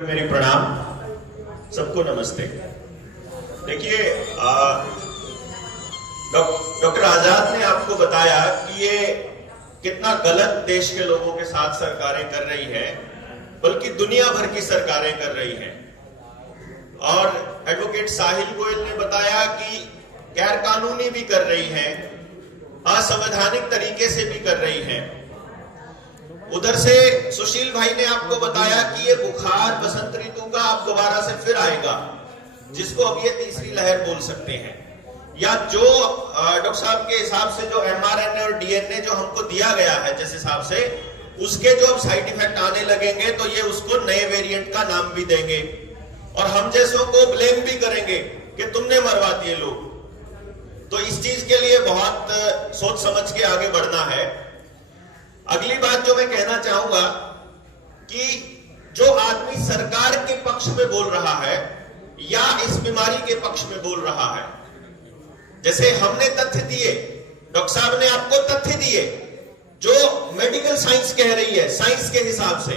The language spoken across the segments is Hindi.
मेरी प्रणाम, सबको नमस्ते। देखिए, डॉक्टर आजाद ने आपको बताया कि ये कितना गलत देश के लोगों के साथ सरकारें कर रही हैं, बल्कि दुनिया भर की सरकारें कर रही हैं। और एडवोकेट साहिल गोयल ने बताया कि गैर कानूनी भी कर रही हैं, असंवैधानिक तरीके से भी कर रही हैं। उधर से सुशील भाई ने आपको बताया कि ये बुखार बसंत ऋतु का अब दोबारा से फिर आएगा, जिसको अब ये तीसरी लहर बोल सकते हैं। या जो डॉक्टर साहब के हिसाब से जो mRNA और DNA जो हमको दिया गया है जिस हिसाब से, उसके जो अब साइड इफेक्ट आने लगेंगे तो ये उसको नए वेरिएंट का नाम भी देंगे और हम जैसों को ब्लेम भी करेंगे कि तुमने मरवा दिए लोग। तो इस चीज के लिए बहुत सोच समझ के आगे बढ़ना है। अगली बात जो मैं कहना चाहूंगा कि जो आदमी सरकार के पक्ष में बोल रहा है या इस बीमारी के पक्ष में बोल रहा है, जैसे हमने तथ्य दिए, डॉक्टर साहब ने आपको तथ्य दिए जो मेडिकल साइंस कह रही है, साइंस के हिसाब से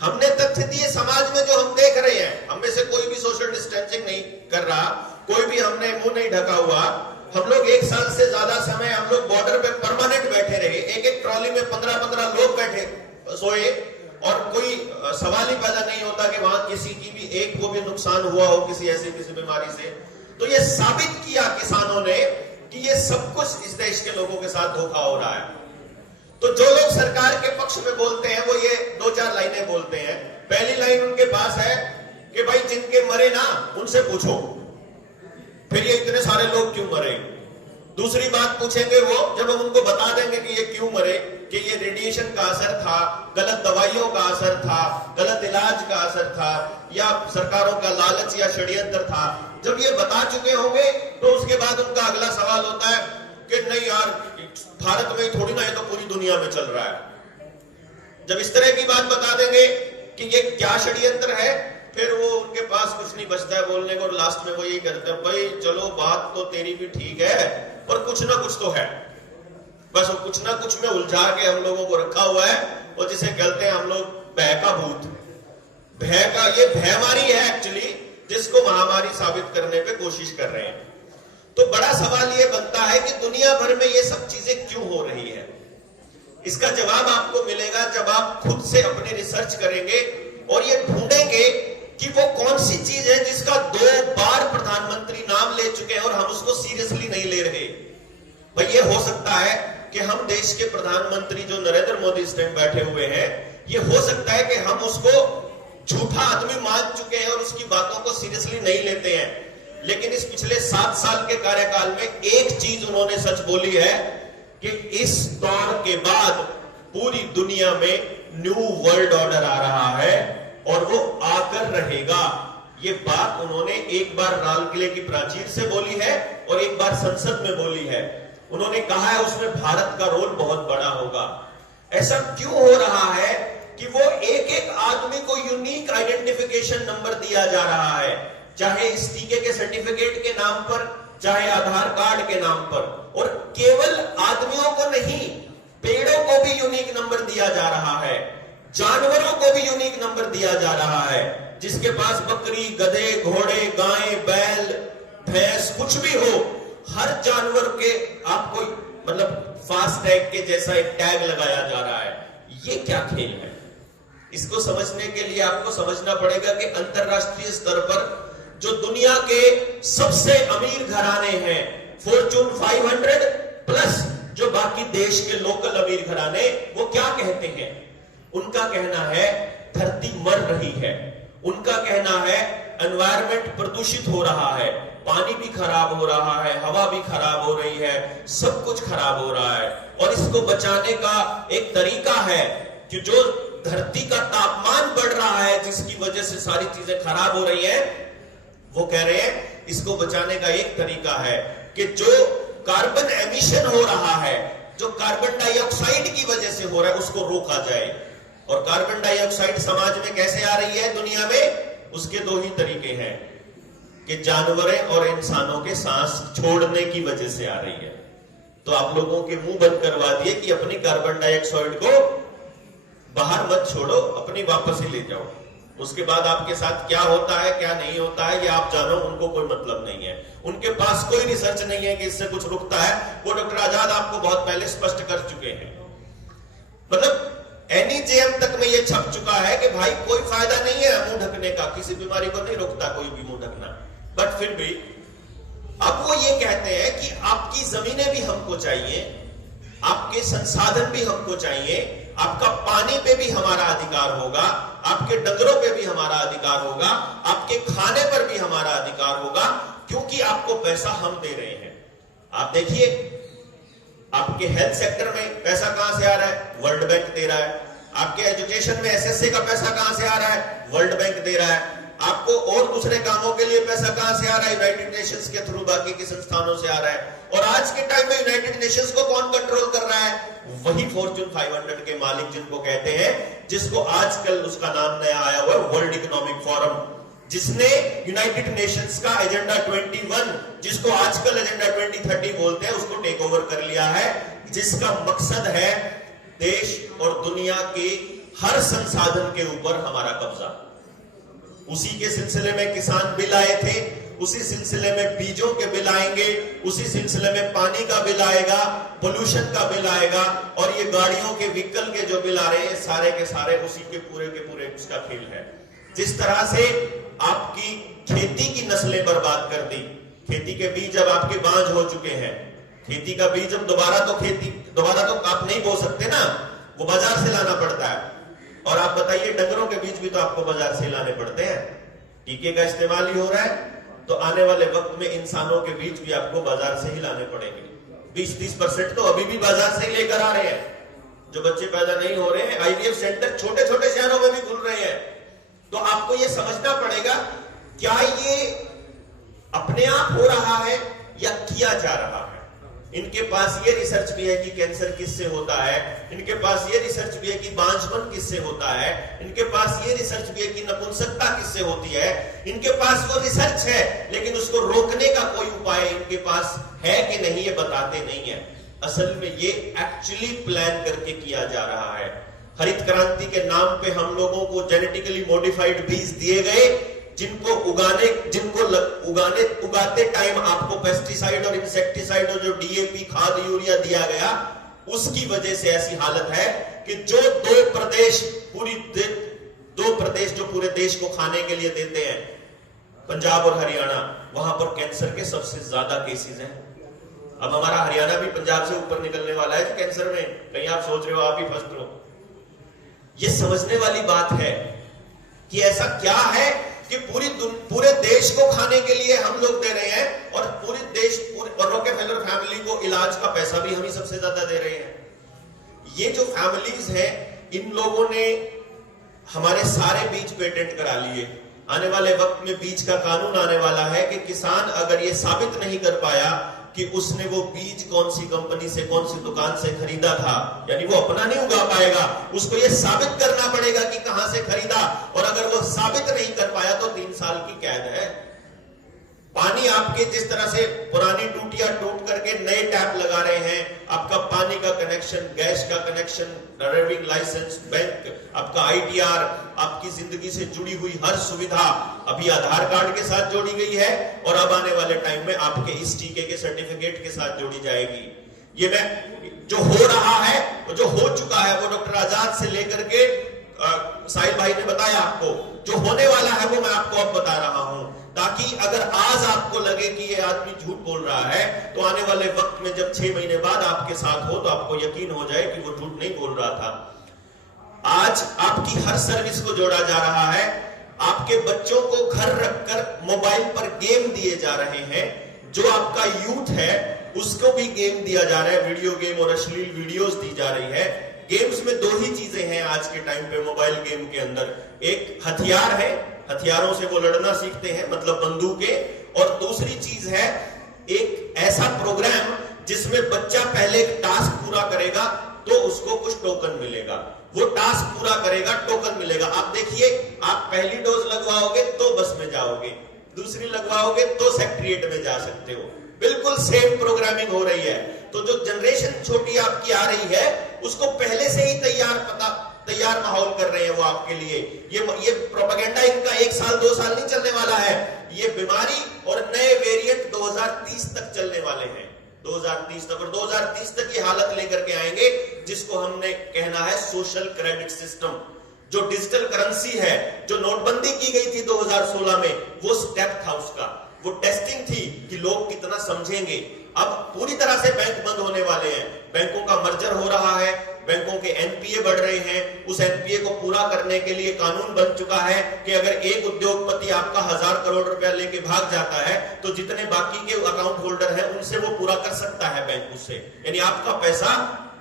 हमने तथ्य दिए। समाज में जो हम देख रहे हैं, हम में से कोई भी सोशल डिस्टेंसिंग नहीं कर रहा, कोई भी हमने मुंह नहीं ढका हुआ। हम लोग 1 साल से ज्यादा समय हम लोग बॉर्डर पे परमानेंट बैठे रहे, एक ट्रॉली में 15-15 लोग बैठे सोए और कोई सवाल ही पैदा नहीं होता कि वहां किसी की भी एक को भी नुकसान हुआ हो किसी बीमारी से। तो ये साबित किया किसानों ने कि ये सब कुछ इस देश के लोगों के साथ धोखा हो रहा है। तो जो लोग सरकार के पक्ष में बोलते हैं वो ये 2-4 लाइनें बोलते हैं। पहली लाइन उनके पास है कि भाई जिनके मरे ना उनसे पूछो, फिर ये इतने सारे लोग क्यों मरे। दूसरी बात पूछेंगे वो जब हम उनको बता देंगे कि ये क्यों मरे, कि ये रेडिएशन का असर था, गलत दवाइयों का असर था, गलत इलाज का असर था, या सरकारों का लालच या षड्यंत्र था। जब ये बता चुके होंगे तो उसके बाद उनका अगला सवाल होता है कि नहीं यार, भारत में ही थोड़ी ना, ये तो पूरी दुनिया में चल रहा है। जब इस तरह की बात बता देंगे कि ये क्या षड्यंत्र है, फिर वो उनके पास कुछ नहीं बचता है बोलने को, और लास्ट में वो यही कहते हैं भाई चलो बात तो तेरी भी ठीक है पर कुछ ना कुछ तो है। बस वो कुछ ना कुछ में उलझा के हम लोगों को रखा हुआ है, और जिसे कहते हैं हम लोग भय का भूत। भय का ये भयमारी है एक्चुअली, जिसको महामारी साबित करने पे कोशिश कर रहे हैं। तो बड़ा सवाल ये बनता है कि दुनिया भर में ये सब चीजें क्यों हो रही है। इसका जवाब आपको मिलेगा जब आप खुद से अपनी रिसर्च करेंगे और ये ढूंढेंगे कि वो कौन सी चीज है जिसका 2 बार प्रधानमंत्री नाम ले चुके हैं और हम उसको सीरियसली नहीं ले रहे। भाई ये हो सकता है कि हम देश के प्रधानमंत्री जो नरेंद्र मोदी इस टाइम बैठे हुए हैं, ये हो सकता है कि हम उसको झूठा आदमी मान चुके हैं और उसकी बातों को सीरियसली नहीं लेते हैं। लेकिन इस पिछले 7 साल के कार्यकाल में एक चीज उन्होंने सच बोली है कि इस दौर के बाद पूरी दुनिया में न्यू वर्ल्ड ऑर्डर आ रहा है और वो आकर रहेगा। ये बात उन्होंने एक बार लाल किले की प्राचीर से बोली है और एक बार संसद में बोली है। उन्होंने कहा है उसमें भारत का रोल बहुत बड़ा होगा। ऐसा क्यों हो रहा है कि वो एक आदमी को यूनिक आइडेंटिफिकेशन नंबर दिया जा रहा है, चाहे इस टीके के सर्टिफिकेट के नाम पर, चाहे आधार कार्ड के नाम पर, और केवल आदमियों को नहीं, पेड़ों को भी यूनिक नंबर दिया जा रहा है, जानवरों को भी यूनिक नंबर दिया जा रहा है। जिसके पास बकरी, गधे, घोड़े, गाय, बैल, भैंस कुछ भी हो, हर जानवर के आपको मतलब फास्ट टैग के जैसा एक टैग लगाया जा रहा है। ये क्या खेल है? इसको समझने के लिए आपको समझना पड़ेगा कि अंतरराष्ट्रीय स्तर पर जो दुनिया के सबसे अमीर घराने हैं, फॉर्च्यून 500 प्लस जो बाकी देश के लोकल अमीर घराने, वो क्या कहते हैं? उनका कहना है धरती मर रही है, उनका कहना है एनवायरमेंट प्रदूषित हो रहा है, पानी भी खराब हो रहा है, हवा भी खराब हो रही है, सब कुछ खराब हो रहा है। और इसको बचाने का एक तरीका है कि जो धरती का तापमान बढ़ रहा है जिसकी वजह से सारी चीजें खराब हो रही हैं, वो कह रहे हैं इसको बचाने का एक तरीका है कि जो कार्बन एमिशन हो रहा है, जो कार्बन डाइऑक्साइड की वजह से हो रहा है, उसको रोका जाए। और कार्बन डाइऑक्साइड समाज में कैसे आ रही है दुनिया में? उसके 2 ही तरीके हैं कि जानवरों और इंसानों के सांस छोड़ने की वजह से आ रही है। तो आप लोगों के मुंह बंद करवा दिए कि अपनी कार्बन डाइऑक्साइड को बाहर मत छोड़ो, अपनी वापस ही ले जाओ। उसके बाद आपके साथ क्या होता है क्या नहीं होता है ये आप जानो, उनको कोई मतलब नहीं है। उनके पास कोई रिसर्च नहीं है कि इससे कुछ रुकता है। वो डॉक्टर आजाद आपको बहुत पहले स्पष्ट कर चुके हैं। मतलब NEJM तक में ये छप चुका है कि भाई कोई फायदा नहीं है मुंह ढकने का, किसी बीमारी को नहीं रोकता कोई भी मुंह ढकना। बट फिर भी अब वो ये कहते हैं कि आपकी जमीनें भी हमको चाहिए, आपके संसाधन भी हमको चाहिए, आपका पानी पे भी हमारा अधिकार होगा, आपके डंगरों पे भी हमारा अधिकार होगा, आपके खाने पर भी हमारा अधिकार होगा, क्योंकि आपको पैसा हम दे रहे हैं। आप देखिए आपके हेल्थ सेक्टर में पैसा कहां से आ रहा है? वर्ल्ड बैंक दे रहा है। आपके एजुकेशन में SSA का पैसा कहां से आ रहा है? वर्ल्ड बैंक दे रहा है। आपको और दूसरे कामों के लिए पैसा कहां से आ रहा है? यूनाइटेड नेशंस के थ्रू, बाकी के संस्थानों से आ रहा है। और आज के टाइम में यूनाइटेड नेशंस को कौन कंट्रोल कर रहा है? वही फॉर्च्यून 500 के मालिक जिनको कहते हैं, जिसको आजकल उसका नाम नया आया हुआ है वर्ल्ड इकोनॉमिक फोरम, जिसने यूनाइटेड नेशंस का एजेंडा 21, जिसको आजकल एजेंडा 2030 बोलते हैं, उसको टेक ओवर कर लिया है, जिसका मकसद है देश और दुनिया के हर संसाधन के ऊपर हमारा कब्जा। उसी के सिलसिले में किसान बिल आए थे, उसी सिलसिले में बीजों के बिल आएंगे, उसी सिलसिले में पानी का बिल आएगा, पोल्यूशन का बिल आएगा, और ये गाड़ियों के व्हीकल के जो बिल आ रहे हैं सारे के सारे उसी के पूरे उसका खेल है। जिस तरह से आपकी खेती की नस्लें बर्बाद कर दी, खेती के बीज अब आपके बांझ हो चुके हैं, खेती का बीज अब दोबारा तो आप नहीं बो सकते ना, वो बाजार से लाना पड़ता है। और आप बताइए डंगरों के बीज भी तो आपको बाजार से लाने पड़ते हैं, टीके का इस्तेमाल ही हो रहा है, तो आने वाले वक्त में इंसानों के बीज भी आपको बाजार से ही लाने पड़ेंगे। 20-30% तो अभी भी बाजार से ही लेकर आ रहे हैं। जो बच्चे पैदा नहीं हो रहे हैं, IVF सेंटर छोटे छोटे शहरों में भी खुल रहे हैं। तो आपको यह समझना पड़ेगा, क्या ये अपने आप हो रहा है या किया जा रहा है। इनके पास ये रिसर्च भी है कि कैंसर किससे होता है, इनके पास ये रिसर्च भी है कि बांझपन किससे होता है, इनके पास ये रिसर्च भी है कि नपुंसकता किससे होती है। इनके पास वो रिसर्च है, लेकिन उसको रोकने का कोई उपाय इनके पास है कि नहीं ये बताते नहीं है। असल में ये एक्चुअली प्लान करके किया जा रहा है। हरित क्रांति के नाम पे हम लोगों को जेनेटिकली मॉडिफाइड बीज दिए गए, जिनको उगाते टाइम आपको पेस्टिसाइड और इंसेक्टिसाइड और जो DAP खाद यूरिया दिया गया, उसकी वजह से ऐसी हालत है कि जो दो प्रदेश जो पूरे देश को खाने के लिए देते हैं, पंजाब और हरियाणा, वहां पर कैंसर के सबसे ज्यादा केसेस हैं। अब हमारा हरियाणा भी पंजाब से ऊपर निकलने वाला है कैंसर में, कहीं आप सोच रहे हो आप ही फंस रहे हो। ये समझने वाली बात है कि ऐसा क्या है कि पूरे देश को खाने के लिए हम लोग दे रहे हैं, और और रॉकेफेलर फैमिली को इलाज का पैसा भी हम ही सबसे ज्यादा दे रहे हैं। ये जो फैमिलीज हैं, इन लोगों ने हमारे सारे बीज पेटेंट करा लिए। आने वाले वक्त में बीज का कानून आने वाला है कि किसान अगर ये साबित नहीं कर पाया कि उसने वो बीज कौन सी कंपनी से, कौन सी दुकान से खरीदा था, यानी वो अपना नहीं उगा पाएगा, उसको ये साबित करना पड़ेगा कि कहां से खरीदा, और अगर वो साबित नहीं कर पाया तो 3 साल की कैद है। पानी आपके जिस तरह से पुरानी टूटियां टूट करके नए टैप लगा रहे हैं, आपका पानी का कनेक्शन, गैस का कनेक्शन, ड्राइविंग लाइसेंस, बैंक, आपका ITR, आपकी जिंदगी से जुड़ी हुई हर सुविधा अभी आधार कार्ड के साथ जोड़ी गई है, और अब आने वाले टाइम में आपके इस टीके के सर्टिफिकेट के साथ जोड़ी जाएगी। ये जो हो रहा है, जो हो चुका है, वो डॉक्टर आजाद से लेकर के साहिल भाई ने बताया आपको, जो होने वाला है वो मैं आपको अब बता रहा हूं, ताकि अगर आज आपको लगे कि ये आदमी झूठ बोल रहा है, तो आने वाले वक्त में जब 6 महीने बाद आपके साथ हो तो आपको यकीन हो जाए कि वो झूठ नहीं बोल रहा था। आज आपकी हर सर्विस को जोड़ा जा रहा है। आपके बच्चों को घर रखकर मोबाइल पर गेम दिए जा रहे हैं। जो आपका यूथ है उसको भी गेम दिया जा रहा है, वीडियो गेम और अश्लील वीडियोस दी जा रही है। गेम्स में 2 ही चीजें हैं आज के टाइम पे मोबाइल गेम के अंदर, एक हथियार है, हथियारों से वो लड़ना सीखते हैं, मतलब बंदूकें, और दूसरी चीज है एक ऐसा प्रोग्राम जिसमें बच्चा पहले टास्क पूरा करेगा तो उसको कुछ टोकन मिलेगा, वो टास्क पूरा करेगा, टोकन मिलेगा। आप देखिए, आप पहली डोज लगवाओगे तो बस में जाओगे, दूसरी लगवाओगे तो सेक्रेटरीट में जा सकते हो। बिल्कुल सेम प्रोग्रामिंग हो रही है। तो जो जनरेशन छोटी आपकी आ रही है, उसको पहले से ही तैयार माहौल कर रहे हैं वो आपके लिए। ये प्रोपेगेंडा इनका 1 साल 2 साल नहीं चलने वाला है। ये बीमारी और नए वेरिएंट 2030 तक चलने वाले हैं, 2030 तक। और 2030 तक ये हालत लेकर के आएंगे जिसको हमने कहना है सोशल क्रेडिट सिस्टम। जो डिजिटल करेंसी है, जो नोटबंदी की गई थी 2016 में, वो स्टेप था उसका, वो टेस्टिंग थी कि लोग कितना समझेंगे। अब पूरी तरह से बैंक बंद होने वाले हैं, बैंकों का मर्जर हो रहा है, बैंकों के एनपीए बढ़ रहे हैं। उस एनपीए को पूरा करने के लिए कानून बन चुका है कि अगर एक उद्योगपति आपका 1000 करोड़ रुपया लेके भाग जाता है तो जितने बाकी के अकाउंट होल्डर हैं उनसे वो पूरा कर सकता है बैंक उससे, यानी आपका पैसा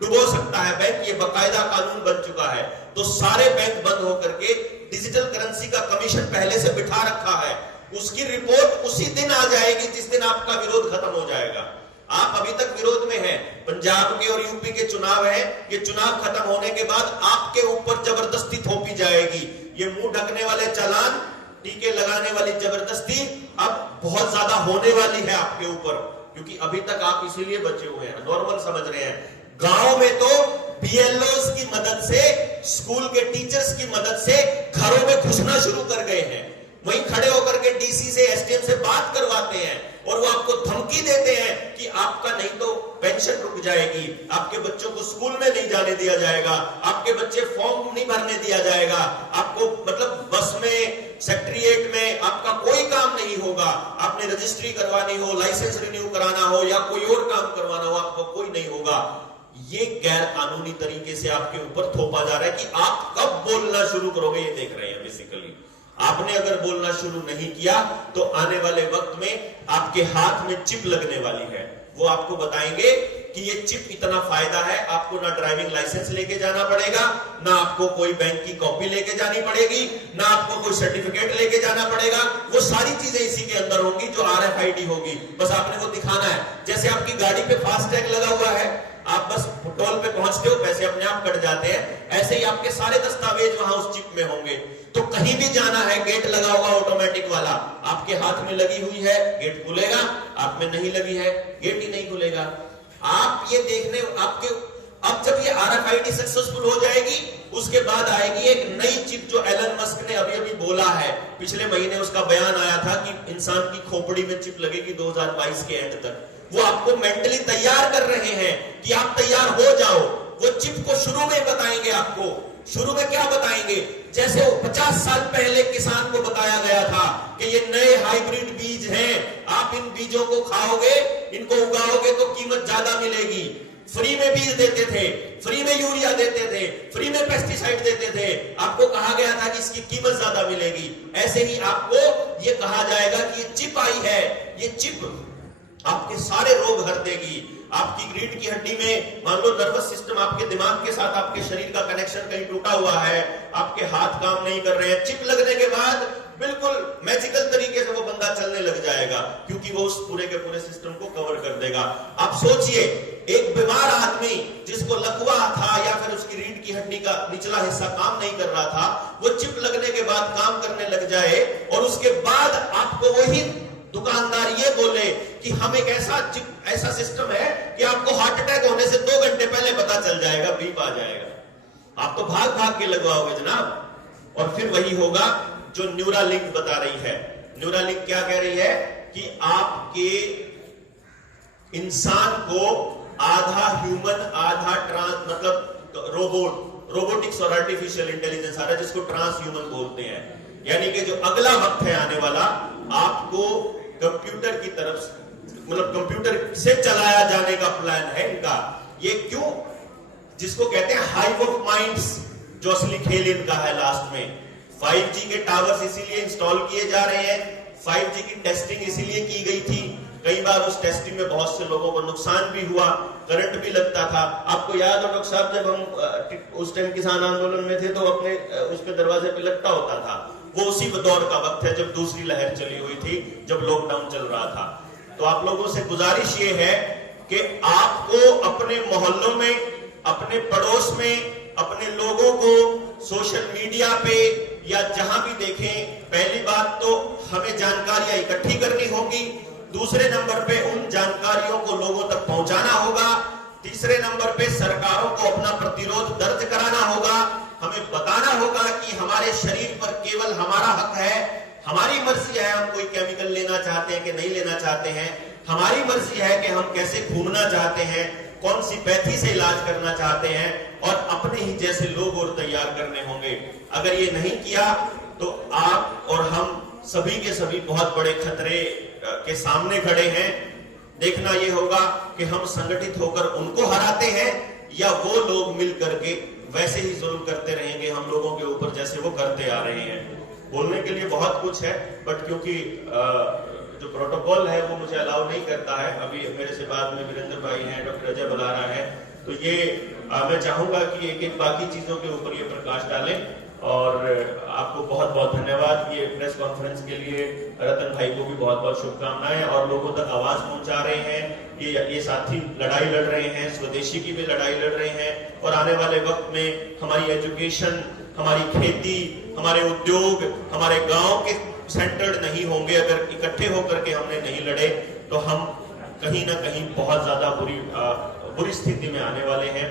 डुबो सकता है बैंक। ये बाकायदा कानून बन चुका है। तो सारे बैंक बंद होकर के डिजिटल करेंसी का कमीशन पहले से बिठा रखा है। उसकी रिपोर्ट उसी दिन आ जाएगी जिस दिन आपका विरोध खत्म हो जाएगा। आप अभी तक विरोध में हैं। पंजाब के और यूपी के चुनाव है, ये चुनाव खत्म होने के बाद आपके ऊपर जबरदस्ती थोपी जाएगी। ये मुंह ढकने वाले चालान, टीके लगाने वाली जबरदस्ती अब बहुत ज्यादा होने वाली है आपके ऊपर, क्योंकि अभी तक आप इसीलिए बचे हुए हैं, नॉर्मल समझ रहे हैं। गांव में तो बीएलओस की मदद से, स्कूल के टीचर्स की मदद से घरों में घुसना शुरू कर गए हैं। वहीं खड़े होकर के डीसी से, एसडीएम से बात करवाते हैं और वो आपको धमकी देते हैं कि आपका नहीं तो पेंशन रुक जाएगी, आपके बच्चों को स्कूल में नहीं जाने दिया जाएगा, आपके बच्चे फॉर्म नहीं भरने दिया जाएगा, आपको मतलब बस में, सेक्रेटरीट में आपका कोई काम नहीं होगा, आपने रजिस्ट्री करवानी हो, लाइसेंस रिन्यू कराना हो या कोई और काम करवाना हो, आपको कोई नहीं होगा। ये गैर कानूनी तरीके से आपके ऊपर थोपा जा रहा है कि आप कब बोलना शुरू करोगे, ये देख रहे हैं बेसिकली। आपने अगर बोलना शुरू नहीं किया तो आने वाले वक्त में आपके हाथ में चिप लगने वाली है। वो आपको बताएंगे कि ये चिप इतना फायदा है, आपको ना ड्राइविंग लाइसेंस लेके जाना पड़ेगा, ना आपको कोई बैंक की कॉपी लेके जानी पड़ेगी, ना आपको कोई सर्टिफिकेट लेके जाना पड़ेगा। वो सारी चीजें इसी के अंदर होंगी जो RFID होगी। बस आपने वो दिखाना है। जैसे आपकी गाड़ी पे फास्टैग लगा हुआ है, आप बस टोल पे पहुंचते हो, पैसे अपने आप कट जाते हैं, ऐसे ही आपके सारे दस्तावेज वहां उस चिप में होंगे। तो कहीं भी जाना है, गेट लगा होगा ऑटोमेटिक वाला, आपके हाथ में लगी हुई है, गेट खुलेगा, आप में नहीं लगी है, गेट ही नहीं खुलेगा। आप ये देखने आपके, अब जब ये RFID सक्सेसफुल हो जाएगी, उसके बाद आएगी एक नई चिप जो एलन मस्क ने अभी अभी बोला है। पिछले महीने उसका बयान आया था कि इंसान की खोपड़ी में चिप लगेगी 2022 के एंड तक। वो आपको मेंटली तैयार कर रहे हैं कि आप तैयार हो जाओ। वो चिप को शुरू में बताएंगे आपको। शुरू में क्या बताएंगे? जैसे 50 साल पहले किसान को बताया गया था कि ये नए हाइब्रिड बीज हैं, आप इन बीजों को खाओगे, इनको उगाओगे तो कीमत ज्यादा मिलेगी। फ्री में बीज देते थे, फ्री में यूरिया देते थे, फ्री में पेस्टिसाइड देते थे। आपको कहा गया था कि इसकी कीमत ज्यादा मिलेगी। ऐसे ही आपको ये कहा जाएगा कि ये चिप आई है, ये चिप आपके सारे रोग हर देगी। आपकी रीढ़ की हड्डी में मान लो नर्वस सिस्टम आपके दिमाग के साथ आपके शरीर का कनेक्शन कहीं टूटा हुआ है, आपके हाथ काम नहीं कर रहे हैं, चिप लगने के बाद बिल्कुल मैजिकल तरीके से वो बंदा चलने लग जाएगा, क्योंकि वो उस पूरे के पूरे सिस्टम को कवर कर देगा। आप सोचिए, एक बीमार आदमी जिसको लकवा था या फिर उसकी रीढ़ की हड्डी का निचला हिस्सा काम नहीं कर रहा था, वो चिप लगने के बाद काम करने लग जाए और उसके बाद आपको वही दुकानदार ये बोले कि हम एक ऐसा सिस्टम है कि आपको हार्ट अटैक होने से 2 घंटे पहले पता चल जाएगा, बीप आ जाएगा। आप तो भाग भाग के लगवाओगे जनाब। और फिर वही होगा जो न्यूरालिंक बता रही है। न्यूरालिंक क्या कह रही है कि आपके इंसान को आधा ह्यूमन आधा ट्रांस, मतलब रोबोटिक्स और आर्टिफिशियल इंटेलिजेंस आ रहा है, जिसको ट्रांस ह्यूमन बोलते हैं। यानी कि जो अगला वक्त है आने वाला, आपको कंप्यूटर की तरफ, मतलब कंप्यूटर से चलाया जाने का प्लान है इनका। ये क्यों? जिसको कहते हैं हाइव ऑफ माइंड्स, जो असली खेल इनका है लास्ट में। 5G के टावर्स इसीलिए इंस्टॉल किए जा रहे हैं, 5G की टेस्टिंग इसीलिए की गई थी। कई बार उस टेस्टिंग में बहुत से लोगों को नुकसान भी हुआ, करंट भी लगता था। आपको याद हो डॉक्टर साहब, जब हम उस टाइम किसान आंदोलन में थे तो अपने उस पे दरवाजे पे लगता होता था। वो उसी दौर का वक्त है जब दूसरी लहर चली हुई थी, जब लॉकडाउन चल रहा था। तो आप लोगों से गुजारिश ये है कि आपको अपने मोहल्लों में, अपने पड़ोस में, अपने लोगों को सोशल मीडिया पे या जहां भी देखें, पहली बात तो हमें जानकारियां इकट्ठी करनी होगी। दूसरे नंबर पे उन जानकारियों को लोगों तक पहुंचाना होगा। तीसरे नंबर पे सरकारों को अपना प्रतिरोध दर्ज कराना होगा। हमें बताना होगा कि हमारे शरीर पर केवल हमारा हक है, हमारी मर्जी है हम कोई केमिकल लेना चाहते हैं कि नहीं लेना चाहते हैं, हमारी मर्जी है कि हम कैसे घूमना चाहते हैं, कौन सी पैथी से इलाज करना चाहते हैं, और अपने ही जैसे लोग और तैयार करने होंगे। अगर ये नहीं किया तो आप और हम सभी के सभी बहुत बड़े खतरे के सामने खड़े हैं। देखना यह होगा कि हम संगठित होकर उनको हराते हैं या वो लोग मिल करके वैसे ही जुल्म करते रहेंगे हम लोगों के ऊपर जैसे वो करते आ रहे हैं। बोलने के लिए बहुत कुछ है, बट क्योंकि जो प्रोटोकॉल है वो मुझे अलाउ नहीं करता है। अभी मेरे से बाद में वीरेंद्र भाई हैं, डॉक्टर अजय बलारा है, तो ये मैं चाहूंगा कि एक एक बाकी चीजों के ऊपर ये प्रकाश डालें। और आपको बहुत बहुत धन्यवाद। ये प्रेस कॉन्फ्रेंस के लिए रतन भाई को भी बहुत बहुत शुभकामनाएं, और लोगों तक आवाज पहुंचा रहे हैं। ये साथी लड़ाई लड़ रहे हैं, स्वदेशी की भी लड़ाई लड़ रहे हैं, और आने वाले वक्त में हमारी एजुकेशन, हमारी खेती, हमारे उद्योग, हमारे गांव के सेंटर्ड नहीं होंगे अगर इकट्ठे होकर के हमने नहीं लड़े, तो हम कहीं ना कहीं बहुत ज्यादा बुरी स्थिति में आने वाले हैं।